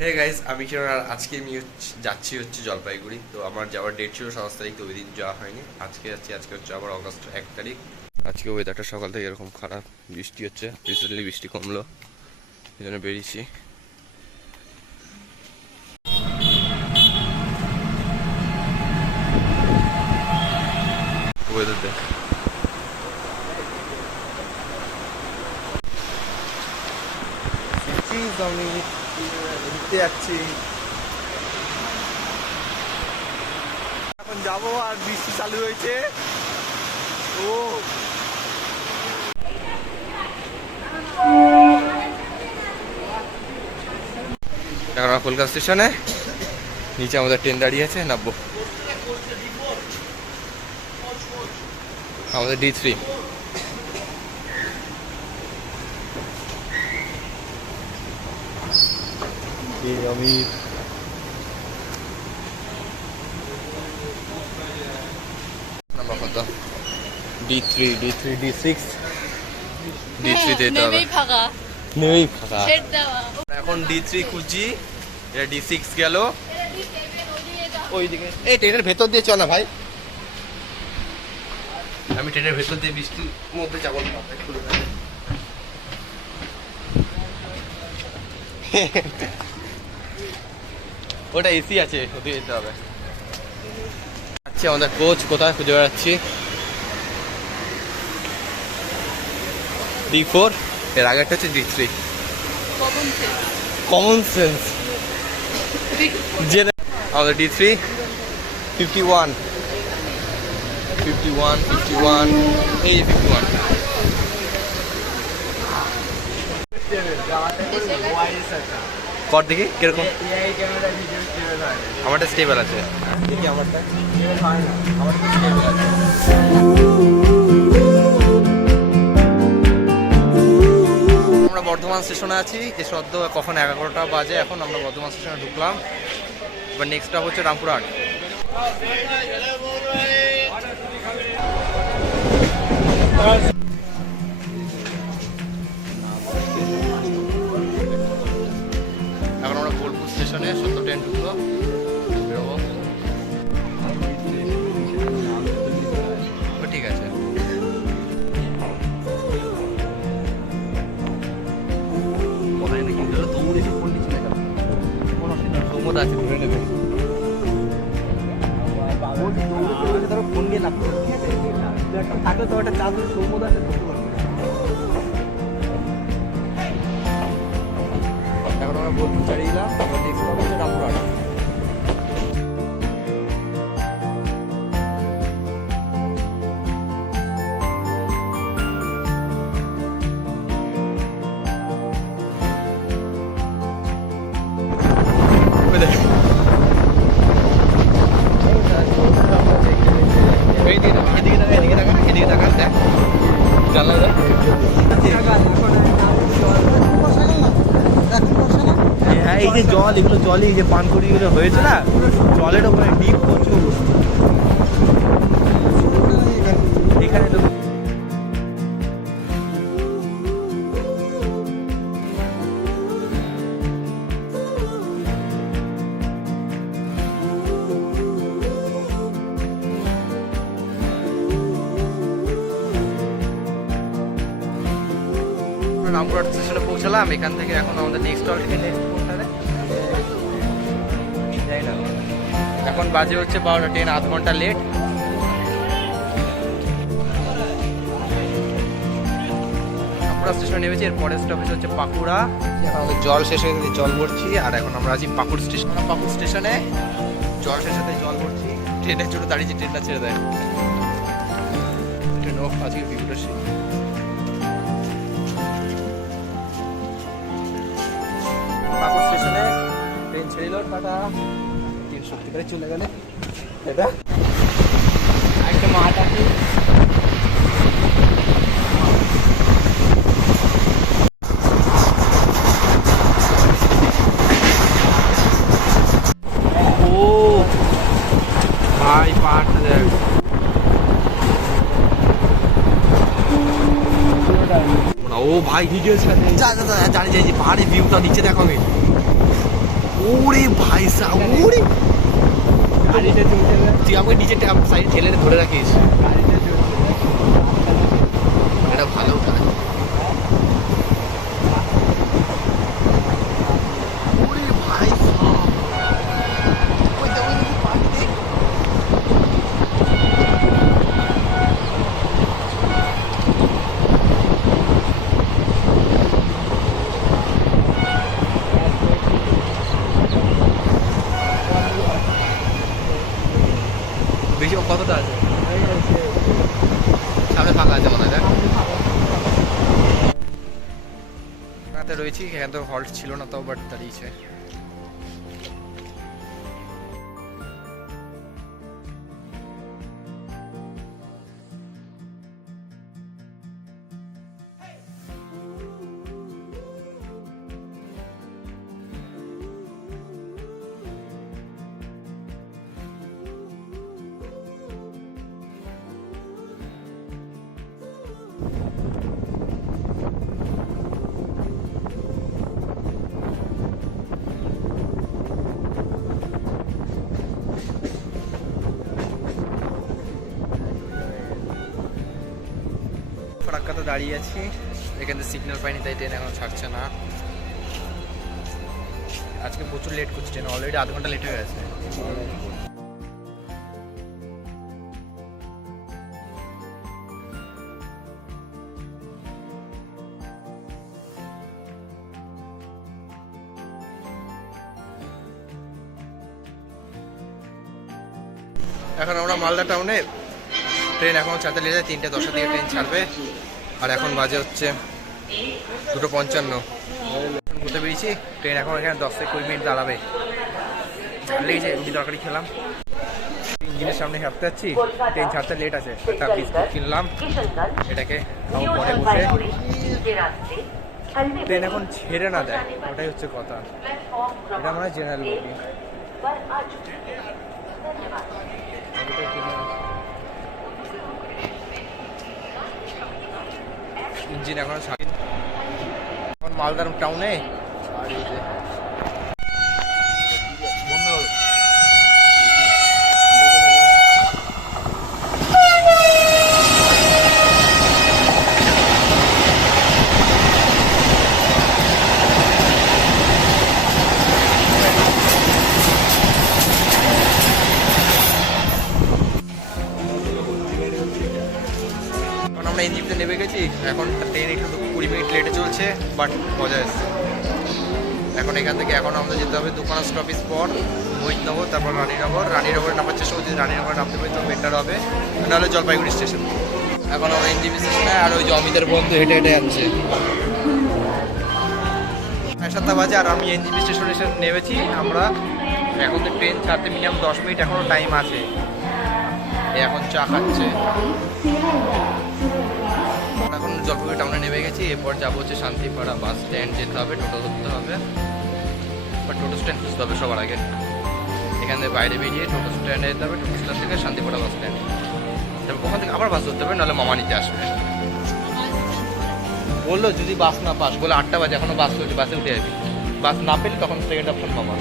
Hey guys, আমি কিরণ। আর আজকে আমি যাচ্ছি জলপাইগুড়ি। তো আমার যাওয়ার ডেট ছিল 7 তারিখ, তো ওই দিন যাওয়া হয়নি। আজকে যাচ্ছি। আজকে হচ্ছে আবার অগস্ট 1 তারিখ। আজকে ওয়েদারটা সকাল থেকে এরকম খারাপ, বৃষ্টি হচ্ছে। রিসেন্টলি বৃষ্টি কমলো, এই জন্য বেরিয়েছি। ওয়েদার দেখ। আমি ঘুরতে যাচ্ছি, এখন যাবো। আর বৃষ্টি চালু হয়েছে। ও এখন আমরা কলকাতা স্টেশনে, নিচে আমাদের ট্রেন দাঁড়িয়ে আছে, নামবো। আমাদের D3। আমি নাম্বার কত? D3, D6, D3 তে যেতে হবে। নেই ফাঁকা। এখন D3 খুঁজছি, এটা D6 গেল ওইদিকে। এই ট্রেনের ভেতর দিয়ে চল না ভাই, আমি ট্রেনের ভেতর দিয়ে বৃষ্টির মধ্যে যাবো না। ওটা এসি আছে, ওদিকে যেতে হবে। আচ্ছা, আমাদের কোচ কোথায় খুঁজে বেড়াচ্ছি। D4, এর আগেরটা হচ্ছে D3। Common sense. আমাদের D3 51, এই 51। কর দেখি কিরকম। আমারটা স্টেবল আছে, দেখি আমারটা স্টেবল আছে। আমরা বর্ধমান স্টেশনে আছি। এ সদ্য কখন 11টা বাজে। এখন আমরা বর্ধমান স্টেশনে ঢুকলাম। এবার নেক্সট স্টপ হচ্ছে রামপুরহাট। এখন আমরা বোলপুর স্টেশনে, সদ্য ট্রেন ঢুকলো, বেরোবো। ঠিক আছে। আছে ধরে নেবে। ফোন নিয়ে লাগবে, ঠিক আছে? থাকলে তো একটা চার্জ সৌমদ আছে, ধরতে পারবে। এখন আমরা বোলপুর চালিয়ে দিলাম। নেক্সট হচ্ছে রামপুরহাট। হ্যাঁ, এই যে জল, এগুলো জলে এই যে পানকুড়িগুলো হয়েছে না, জলের ওপরে ডিপ প্রচুর এখানে তো। রামপুরহাট স্টেশনে পৌঁছালাম। এখান থেকে এখন আমাদের নেক্সট স্টল থেকে এখন বাজে হচ্ছে 12টা। ট্রেন আধ ঘন্টা লেট। রামপুরহাট স্টেশনে নেমেছি। এর পরের স্টপেজ হচ্ছে পাকুড়া। এখন আমাদের জল শেষ হয়ে গেছে, জল ভরছি। আর এখন আমরা আছি পাকুড় স্টেশন। পাকুড় স্টেশনে জল শেষ হতে জল ভরছি। ট্রেনের জন্য দাঁড়িয়েছি, ট্রেনটা ছেড়ে দেয়। ট্রেন অফ, আজকে ভিউটা সেই। পাকুড় স্টেশনে ট্রেন ছেড়ে দিল, টাটা। ট্রেন সত্যি করে চলে গেলে এটা একটা মাঠ আছে। ও ভাই, পাহাড়টা দেখ। ও ভাই, ভিডিও জানি, পাহাড়ের ভিউটা নিচে দেখো। আমি ওরে ভাই সাহেব, ওরে তুই আমাকে নিচে সাইড ঠেলে ধরে রাখিস, এটা ভালো কাজ। ওরে ভাই সাহেব, ওই দেখো পাখি দেখ। বেশি কতটা আছে সামনে ফাঁকা আছে মনে হয়, দেখ রাতে রয়েছি, এখানে তো হল্ট ছিল না তাও, বাট দাঁড়িয়েছে। ফারাক্কাতে দাঁড়িয়ে আছি, এখানে সিগন্যাল পাইনি তাই ট্রেন এখনো ছাড়ছে না। আজকে প্রচুর লেট করছে ট্রেন, অলরেডি আধ ঘন্টা লেট হয়ে গেছে। এখন আমরা মালদা টাউনে, ট্রেন এখনও ছাড়তে লেগে যায়, 3:10 দিকে ট্রেন ছাড়বে। আর এখন বাজে হচ্ছে 2:55। ঘুরতে বেরিয়েছি, ট্রেন এখন এখানে 10 থেকে 20 মিনিট দাঁড়াবে। ছাড়লেই যে রুটি তরকারি খেলাম, ইঞ্জিনের সামনে হাঁটতে যাচ্ছি, ট্রেন ছাড়তে লেট আছে। একটা বিস্কুট কিনলাম, এটাকে খাবো পরে বসে। ট্রেন এখন ছেড়ে না দেয়, ওটাই হচ্ছে কথা। এটা মনে হয় জেনারেল বগি। ইঞ্জিন এখনো ছাড়ি, এখন মালদার টাউনে আমরা এনজিপিতে নেমে গেছি। এখন ট্রেন একটু 20 মিনিট লেটে চলছে, বাট মজা এসছে। এখন এখান থেকে এখন আমাদের যেতে হবে দোকান স্টপেজ পর মহিতনগর, তারপর রানীনগরে নামার চেষ্টা করছি। রানীনগরে নামতে পারি তো বেটার হবে, নাহলে জলপাইগুড়ি স্টেশন। এখন আমরা এনজিপি স্টেশনে, আর ওই যে অমিতের বন্ধু হেঁটে হেঁটে যাচ্ছে। 7:30 বাজে আর আমি এনজিপি স্টেশনে এসে নেমেছি। আমরা এখন তো ট্রেন ছাড়তে মিনিমাম 10 মিনিট এখনও টাইম আছে। এখন চা খাচ্ছে। এখন জলপাইগুড়ি টাউনে নেমে গেছি, এরপর যাবো হচ্ছে শান্তিপাড়া বাস স্ট্যান্ড যেতে হবে, টোটো ধরতে হবে। বাট টোটো স্ট্যান্ড খুঁজতে হবে সবার আগে। এখান থেকে বাইরে বেরিয়ে টোটো স্ট্যান্ডে যেতে হবে, টোটো স্ট্যান্ড থেকে শান্তিপাড়া বাস স্ট্যান্ড। তারপর ওখান থেকে আবার বাস ধরতে হবে, নাহলে মামা নিতে আসবে। বললো যদি বাস না পাস, বলে 8টা বাজে এখনো বাস চলছে, বাসে উঠে যাবি। বাস না পেলে তখন সেকেন্ড অপশন মামা।